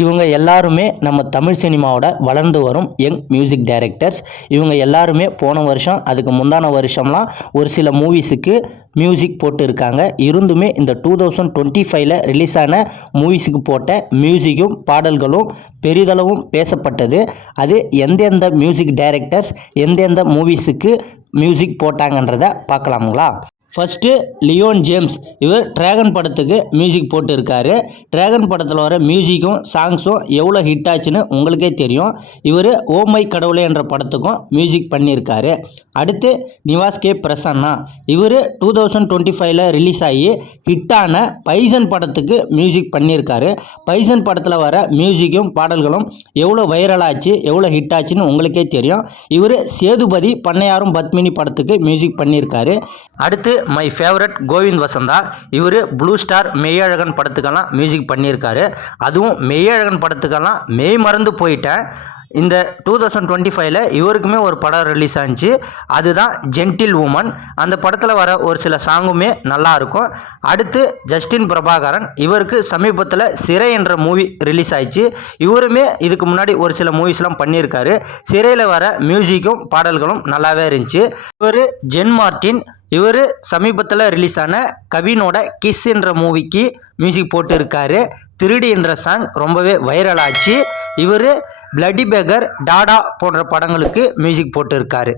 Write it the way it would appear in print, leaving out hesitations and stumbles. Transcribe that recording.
இவங்க எல்லாருமே நம்ம தமிழ் சினிமாவோட வளர்ந்து வரும் யங் மியூசிக் டைரக்டர்ஸ். இவங்க எல்லாருமே போன வருஷம் அதுக்கு முந்தான வருஷம்லாம் ஒரு சில மூவிஸுக்கு மியூசிக் போட்டு இருக்காங்க. இருந்துமே இந்த 2025ல் ரிலீஸ் ஆன மூவிஸுக்கு போட்ட மியூசிக்கும் பாடல்களும் பெரிதளவும் பேசப்பட்டது. அது எந்தெந்த மியூசிக் டைரக்டர்ஸ் எந்தெந்த மூவிஸுக்கு மியூசிக் போட்டாங்கன்றதை பார்க்கலாமுங்களா? First Leon James. இவர் டிராகன் படத்துக்கு மியூசிக் போட்டு இருக்காரு. டிராகன் படத்தில் வர மியூசிக்கும் சாங்ஸும் எவ்வளோ ஹிட் ஆச்சுன்னு உங்களுக்கே தெரியும். இவர் ஓ மை கடவுளே என்ற படத்துக்கும் மியூசிக் பண்ணியிருக்காரு. அடுத்து நிவாஸ் கே பிரசன்னா. இவர் 2025ல் ரிலீஸ் ஆகி ஹிட்டான பைசன் படத்துக்கு மியூசிக் பண்ணியிருக்காரு. பைசன் படத்தில் வர மியூசிக்கும் பாடல்களும் எவ்வளோ வைரலாச்சு எவ்வளோ ஹிட் ஆச்சுன்னு உங்களுக்கே தெரியும். இவர் சேதுபதி பண்ணையாரும் பத்மினி படத்துக்கு மியூசிக் பண்ணியிருக்காரு. அடுத்து மை ஃபேவரட் கோவிந்த் வசந்தா. இவர் ப்ளூ ஸ்டார் மெய்யழகன் படத்துக்கெல்லாம் மியூசிக் பண்ணியிருக்காரு. அதுவும் மெய்யழகன் படத்துக்கெல்லாம் மெய் மறந்து போயிட்டேன். இந்த 2025ல் இவருக்குமே ஒரு படம் ரிலீஸ் ஆச்சு. அதுதான் ஜென்டில் உமன். அந்த படத்தில் வர ஒரு சில சாங்குமே நல்லாயிருக்கும். அடுத்து ஜஸ்டின் பிரபாகரன். இவருக்கு சமீபத்தில் சிறை என்ற மூவி ரிலீஸ் ஆயிடுச்சு. இவருமே இதுக்கு முன்னாடி ஒரு சில மூவிஸ்லாம் பண்ணியிருக்காரு. சிறையில் வர மியூசிக்கும் பாடல்களும் நல்லாவே இருந்துச்சு. இவர் ஜென் மார்ட்டின். இவர் சமீபத்தில் ரிலீஸ் ஆன கவினோட கிஸ் என்ற மூவிக்கு மியூசிக் போட்டு இருக்காரு. திருடி என்ற சாங் ரொம்பவே வைரல் ஆச்சு. இவர் பிளட்டி பேக்கர், டாடா போன்ற படங்களுக்கு மியூசிக் போட்டு இருக்காரு.